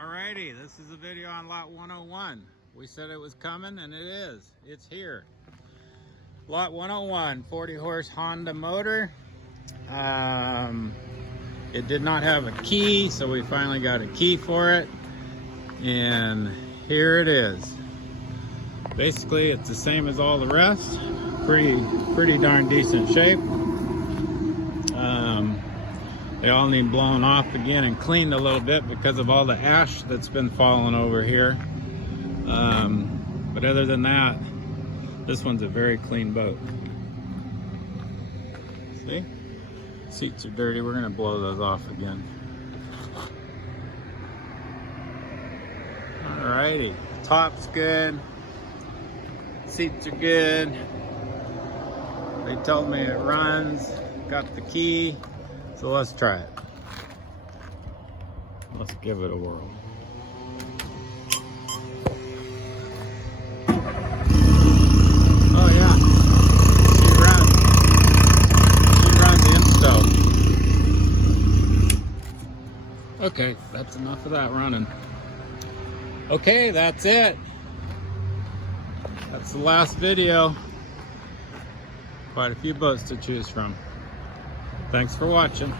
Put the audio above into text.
Alrighty, this is a video on lot 101. We said it was coming, and it is. It's here. Lot 101, 40 horse Honda motor. It did not have a key, so we finally got a key for it. And here it is. Basically, it's the same as all the rest. Pretty darn decent shape. They all need blown off again and cleaned a little bit because of all the ash that's been falling over here. But other than that, this one's a very clean boat. See? Seats are dirty. We're gonna blow those off again. Alrighty, top's good. Seats are good. They told me it runs. Got the key. So let's try it. Let's give it a whirl. Oh yeah, she runs insto. Okay, that's enough of that running. Okay, that's it. That's the last video. Quite a few boats to choose from. Thanks for watching.